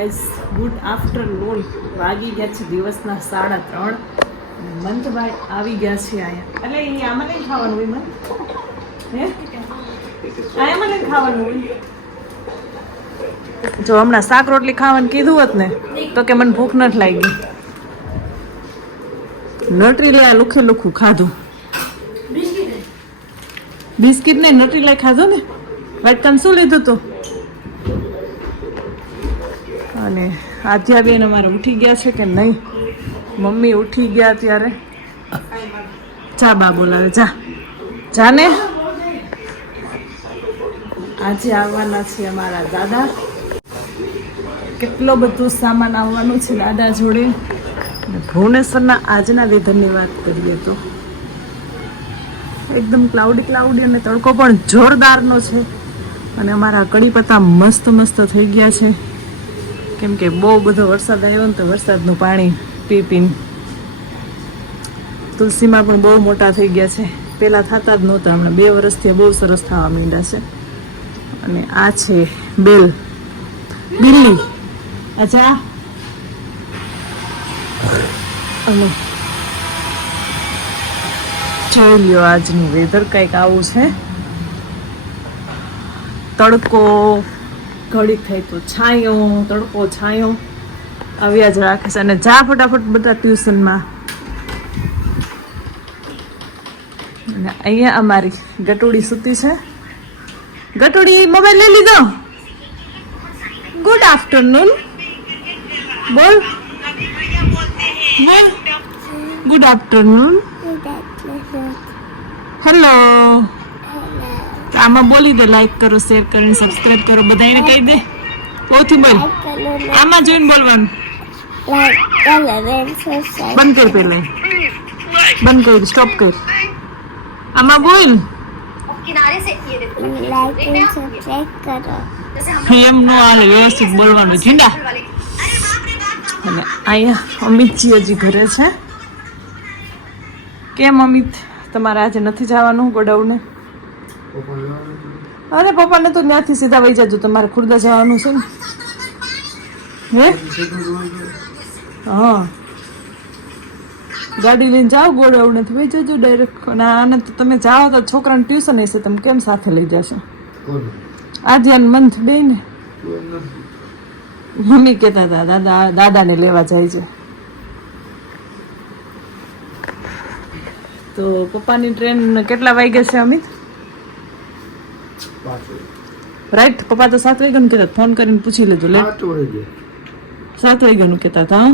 Guys good afternoon. વાગી ગયા છે દિવસના 3:30. મંથભાઈ આવી ગયા છે અહીંયા. એટલે એ આમાં નહીં ખાવાનું હોય મન, હે આમાં નહીં ખાવાનું હોય. જો હમણાં શાક રોટલી ખાવાનું કીધું હોત ને તો કે મને ભૂખ નથી લાગી. નટરી લે લુખે લુખું ખાધું. બિસ્કિટ ને નટરી લઈ ખાધો ને. વાટકામ શું લીધું તું? અને આધ્યાબેન અમારે ઉઠી ગયા છે કે નહીં? મમ્મી ઉઠી ગયા ત્યારે જા બા બોલાવે, જા જા ને. આજે આવવાના છે અમારા દાદા. કેટલો બધું સામાન આવવાનું છે દાદા જોડે. ભુવનેશ્વરના આજના વેધરની વાત કરીએ તો એકદમ ક્લાઉડી અને તડકો પણ જોરદારનો છે. અને અમારા કડી પત્તા મસ્ત મસ્ત થઈ ગયા છે, કેમ કે બહુ બધો વરસાદ આવ્યો ને તો વરસાદનું પાણી પી પીને તુલસીમાં પણ બહુ મોટા થઈ ગયા છે. પહેલાં થતા જ નહોતા, હમણાં 2 વર્ષથી બહુ સરસ થવા માંડ્યા છે. અને આ છે બિલ્લી. અચ્છા, અને જોઈ લ્યો આજનું વેધર કંઈક આવું છે. તડકો ઘડીક થાય તો છાંયો, તડકો છાંયો આવ્યા જ રાખે છે. અને જા ફટાફટ બધા ટ્યુશનમાં. અને અહીંયા અમારી ગટુડી સૂતી છે. ગટુડી મોબાઈલ લઈ લીધો? ગુડ આફ્ટરનૂન બોલ, બોલ ગુડ આફ્ટરનૂન. હેલો. આમાં બોલી દે, લાઈક કરો, શેર કરો, સબસ્ક્રાઇબ કરો, બધાને કહી દે. ઓથી બોલ, આમાં જોઈને બોલવાનું. બંધ કર, પેલા બંધ કર, સ્ટોપ કર. આમાં બોલ. એમ નો હાલે, વ્યવસ્થિત બોલવાનું. ઝીંડા. અને અહીંયા અમિતજી હજી ઘરે છે. કેમ અમિત, તમારે આજે નથી જવાનું ગોડાઉને? અરે પપ્પાને તો ત્યાંથી સીધા વહી જજો, તમારે ખુર્દા જવાનું છે ને? હે હા, ગાડી લઈને જાઓ ગોડાઉને વહી જજો ડાયરેક્ટ. અને આને તો તમે જાઓ તો છોકરાને ટ્યુશન હશે, તમે કેમ સાથે લઈ જશો? આજે મંથ બે ને મમ્મી કહેતા હતા દાદાને લેવા જાય છે. તો પપ્પાની ટ્રેન કેટલા વાગ્યા છે અમિત? રાઈટ. પપ્પા તો 7 વાગ્યાનું કહેતા, ફોન કરીને પૂછી લેજો. 7 વાગ્યાનું કહેતા હતા.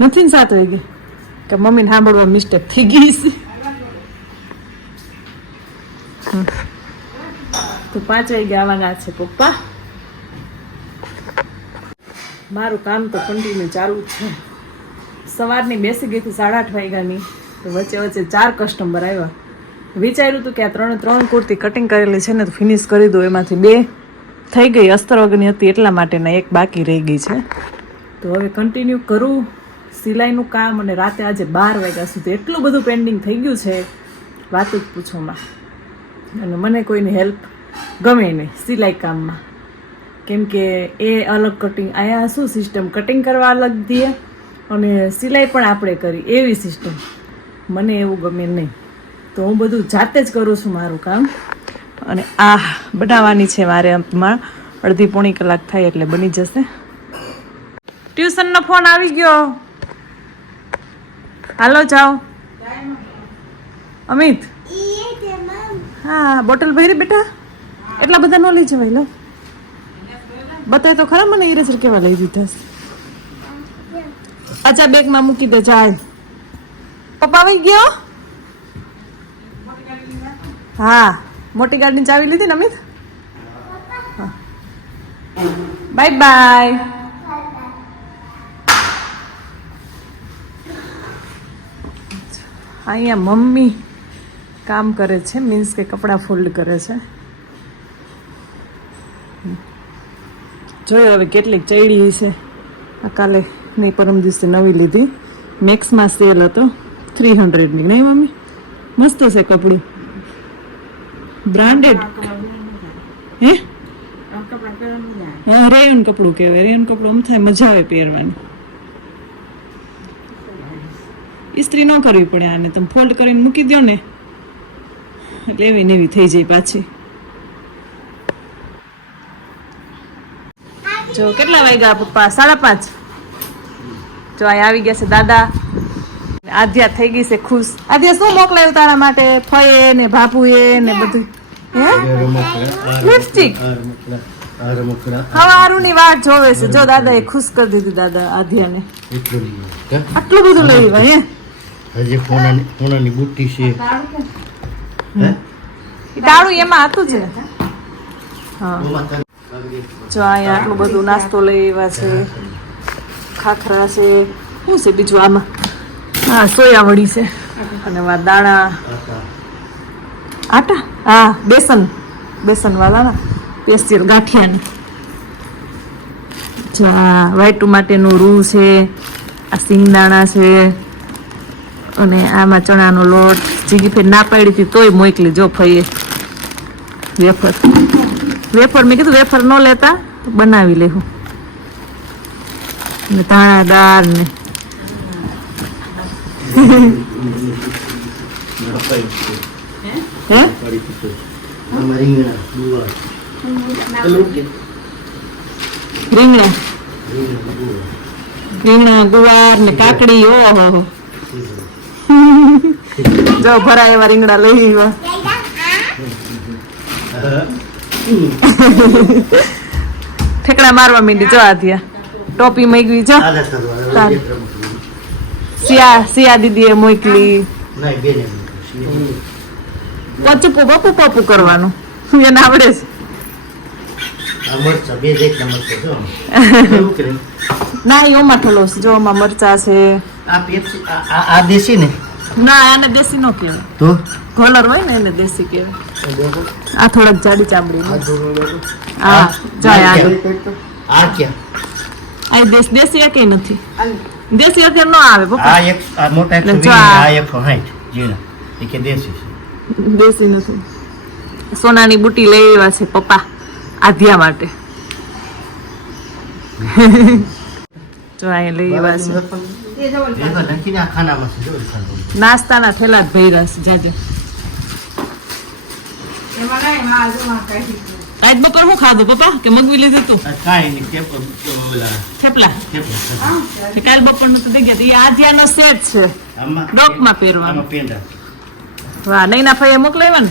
નથી ને 7 વાગે કે મમ્મીને સાંભળવા મિસ્ટેક થઈ ગઈ છે. તો 5 વાગે આવવાના છે પપ્પા. મારું કામ તો કન્ટિન્યુ ચાલુ જ છે. સવારની બેસી ગઈ હતી 8:30 વાગ્યાની. તો વચ્ચે 4 કસ્ટમર આવ્યા. વિચાર્યું હતું કે આ 3 કુર્તી કટિંગ કરેલી છે ને તો ફિનિશ કરી દો. એમાંથી 2 થઈ ગઈ, અસ્તર વગરની હતી એટલા માટેના, 1 બાકી રહી ગઈ છે. તો હવે કન્ટિન્યુ કરું સિલાઈનું કામ. અને રાતે આજે 12 વાગ્યા સુધી એટલું બધું પેન્ડિંગ થઈ ગયું છે, વાત જ પૂછોમાં. અને મને કોઈની હેલ્પ ગમે નહીં સિલાઈ કામમાં, કેમ કે એ અલગ કટિંગ, અહીંયા શું સિસ્ટમ, કટિંગ કરવા અલગ દે અને સિલાઈ પણ આપણે કરી એવી સિસ્ટમ. મને એવું ગમે નહીં. તો હું બધું જાતે જ કરું છું મારું કામ. અને આ બનાવવાની છે મારે. અંતમાં અડધી પોણી કલાક થાય એટલે બની જશે. ટ્યુશનનો ફોન આવી ગયો. હાલો જાઓ. અમિત, હા બોટલ ભરી બેટા, એટલા બધા ન લઈ જવાય. લો બતાય તો ખરા મને ઇરેઝર કેવા લઈ દીધા. અચ્છા બેગમાં મૂકી દે. ચાલ પપ્પા આવી ગયો. હા મોટી ગાડીની ચાવી લીધી ને અમિત? Bye bye. અહીંયા મમ્મી કામ કરે છે, મીન્સ કે કપડાં ફોલ્ડ કરે છે. જોયો હવે કેટલીક ચડી છે. આ કાલે નહીં પરમ દિવસે નવી લીધી, મેક્સમાં સેલ હતો 300ની. નહીં મમ્મી? મસ્ત છે કપડું, બ્રાન્ડેડ. હે હા રેયન કપડું કહેવાય. રેયન કપડું આમ થાય મજા આવે પહેરવાની. ઇસ્ત્રી ન કરવી પડે આને, તમે ફોલ્ડ કરીને મૂકી દો ને એટલે એવી ને એવી થઈ જાય પાછી. જો કેટલા વાગ્યા પપ્પા? 5:30. જો અહીંયા આવી ગયા છે દાદા. આધ્યા થઈ ગઈ છે ખુશ. આધ્યા શું મોકલાયું તારા માટે? ફઈએ ને ભાભુએ ને બધું. હે લિપસ્ટિક હવારુની વાટ જોવે છે. જો દાદાએ ખુશ કરી દીધી દાદા આધ્યાને. આટલું બધું લઈ આવ્યા હે? હજી કોનાની બુટ્ટી છે. ડાળું એમાં હતું જ ને. હા જો અહીંયા આટલું બધું નાસ્તો લઈ આવ્યા છે. ખાખરા છે. શું છે બીજું આમાં? હા સોયા વડી છે અને દાણા આટા. હા બેસન વાળા ના પેસ્ટિયર ગાંઠિયાની. જો આ વાઈટુ માટેનું રૂ છે. આ સિંગદાણા છે અને આમાં ચણાનો લોટ. જીગી ફેર ના પાડી હતી તોય મોકલી. જો ફઈએ વેફર મેં કીધું વેફર ન લેતા બનાવી લેવું. ને ધાણાદાર ને હે રીંગણા ગુવાર ને કાકડી. ઓહો જો ભરા એવા રીંગણા લઈ આવ્યા. ઠેકડા મારવા માંડી. જો આધ્યા ટોપી મોકલી. જો સિયા દીદી એ મોકલી. પપ્પુ કરવાનું એને આવડે છે. ના એમાં થોડો જો આમાં મરચા છે. આ દેશી ને? ના આને દેશી નો કહેવાય. તો કોલર હોય ને એને દેશી કહેવાય. આ થોડક જાડી ચામડી. હા જાય આ ક્યાં? આ દેશી એક નથી. દેશી અત્યારે નો આવે પપ્પા. આ એક મોટા 120 આ 160 જીના એ કે દેશી છે. દેશી નથી. સોનાની બુટી લઈ આવ્યા છે પપ્પા આધ્યા માટે. જો અહીં લઈ આવ્યા છે. નાસ્તાના થેલા જ ભર્યા છે જાજે. આજ બપોર શું ખાધું પપ્પા? કે મગવી લીધું તું? થેપલા. કાલ બપોર નું તો દઈ ગયા. એ આધ્યાનો સેટ છે ડોકમાં પહેરવાનો. વાહ નૈના ફઈએ મોકલાવ્યા ને.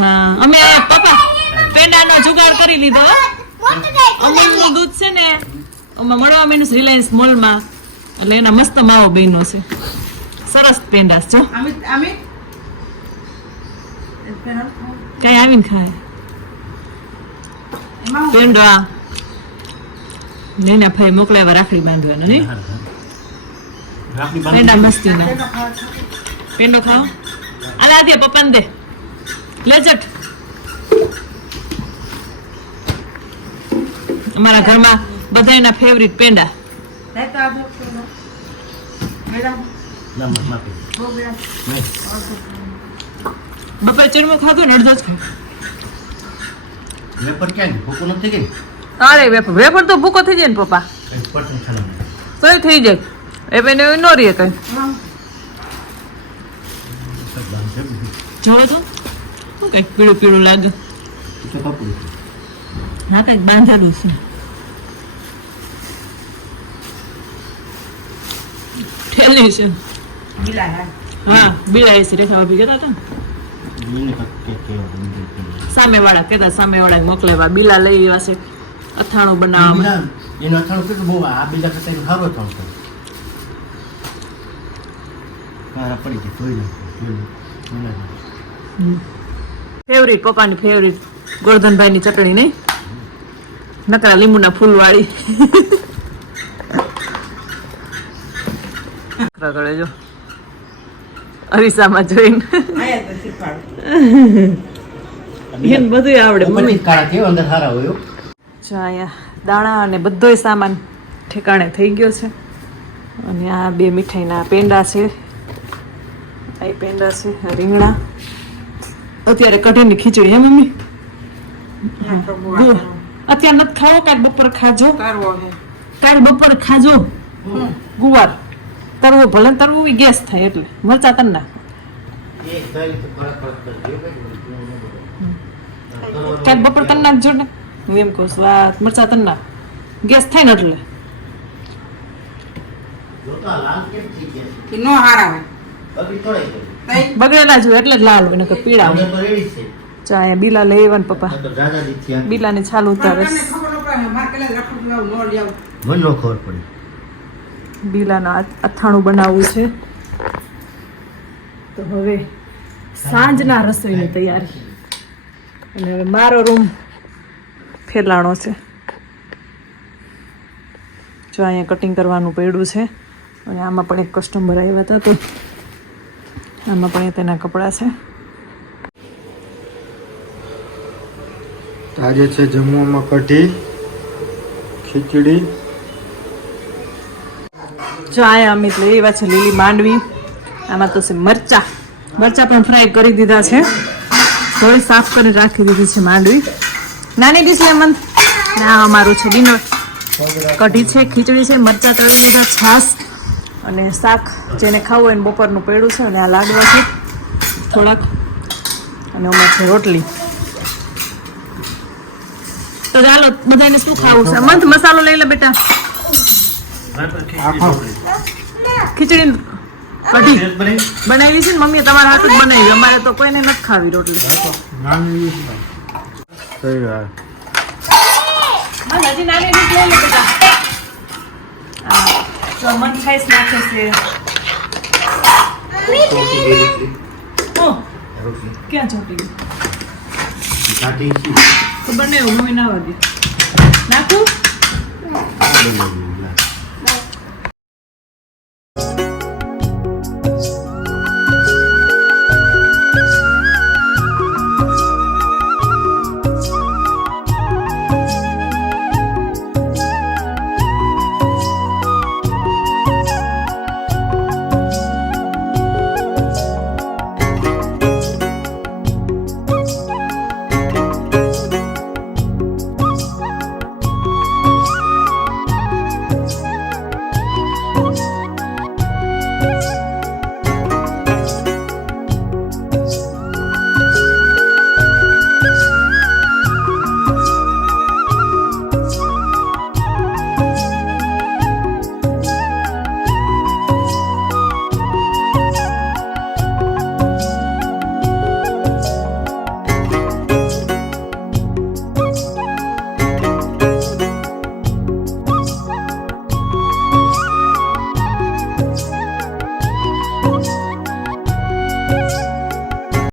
હા અમે પપ્પા પેંડાનો જુગાડ કરી લીધો. અમૂલનું દૂધ છે ને અમે મળવા માંડ્યું રિલાયન્સ મોલમાં એટલે એના મસ્ત માવો બન્યો છે. સરસ પેંડા જો. કઈ આવીને ખાય પેંડો. આ નૈના ફઈ મોકલાવ્યા રાખડી બાંધવાનું નહીં. પેંડા મસ્તી ના પેંડો ખાઓ. આલા દે પપ્પાને દે લેજટ. અમારા ઘરમાં બધાના ફેવરિટ પેંડા. બપોર ચરમો ખાધો ને અડધો જ ખાય. વેપર ક્યાં ભૂકો નથી ગઈ? અરે વેફર તો ભૂકો થઈ જાય ને પપ્પા. તોય થઈ જાય. એ બેને ન રહે કઈ. જોવે તો શું કઈક પીળું પીળું લાગે. ના કઈક બાંધેલું છે. ઠેલી છે. હા બિલાઈ છે. રેખા ભાભી કહેતા હતા સામે વાળા મોકલેવા. બિલા લઈ આવ્યા છે અથાણું બનાવવા. એનું અથાણું કેટલું બહુ આ બીજા કરતા એનું સારું અથાણું છે. પડી ગઈ ધોઈ નાખું. ફેવરિટ પપ્પાની ફેવરિટ ગોરધનભાઈની ચટણી નહીં નકરા લીંબુના ફૂલ વાળી. ગળે જો અરીસામાં જોઈને એને બધું આવડે. મમ્મી કાળા કેવો અંદર સારા હોય. અહીંયા દાણા અને બધોય સામાન ઠેકાણે થઈ ગયો છે. અને આ 2 મીઠાઈના પેંડા છે. આ પેંડા છે. રીંગણા અત્યારે કઢીની ખીચડી. હે મમ્મી અત્યારે નથી ખાવો, કાલ બપોર ખાજો. કરવો છે કાલ બપોર ખાજો ગુવાર. તરવો ભલે તરવું બી ગેસ થાય એટલે મરચા તન નાખો. એક તારી તો ફરક કરજો કાલ બપોર તન નાખજો ને, હું એમ કહું છું. આ મરચા તન નાખ, ગેસ થાય ને એટલે. જોતા લાલ કેમ થઈ ગયા છે? કે નો હારા હોય બગડી તોડાઈ ગઈ. તઈ બગડેલા જ હોય એટલે જ લાલ હોય, નકર પીળા હવે હોય. તો રેડી છે. ચા અહીંયા બીલા લઈ આવ્યા ને પપ્પા, આ તો દાદા દીથી આ બીલાની છાલ ઉતારે મને ખબર ન પડે માર કેલે રખડ લાવ નો લેવ મને નો ખબર પડી. બીલાના અથાણું બનાવવું છે. તો હવે સાંજના રસોઈની તૈયારી. અને હવે મારો રૂમ ફેલાણો છે. જો અહીંયા કટિંગ કરવાનું પડ્યું છે. અને આમાં પણ એક કસ્ટમર આવ્યા હતા, તો આમાં પણ તેના કપડાં છે. આજે છે જમવામાં કઢી, ખીચડી. જો અહીંયા અમિત લઈ આવ્યા છે લીલી માંડવી. આમાં તો છે મરચા. મરચા પણ ફ્રાય કરી દીધા છે, થોડી સાફ કરીને રાખી દીધી છે માંડવી. નાની ડીશ લેમન. આ અમારું છે ડિનર. કઢી છે, ખીચડી છે, મરચા તળી દીધા, છાશ અને શાક જેને ખાવું હોય એને બપોરનું પડ્યું છે. અને આ લાડવા છે થોડાક, અને આમાં છે રોટલી. તો ચાલો બધાને શું ખાવું છે? મંથ મસાલો લઈ લે બેટા. ખીચડી કઢી બનાવી છે ને મમ્મીએ, તમારા હાથ જ બનાવી. અમારે તો કોઈને નથી ખાવી રોટલી. નાની સહી વાત. બસ હજી નાની ડીશ લઈ લે બેટા. તો મન ખાઈશ નાખે છે. ઓહ, રોટલી ક્યાં ચોટી ગઈ? કાઢી છે. ખબર નહીં, મમ્મી ના વાગે નાખું. આ બનાવી.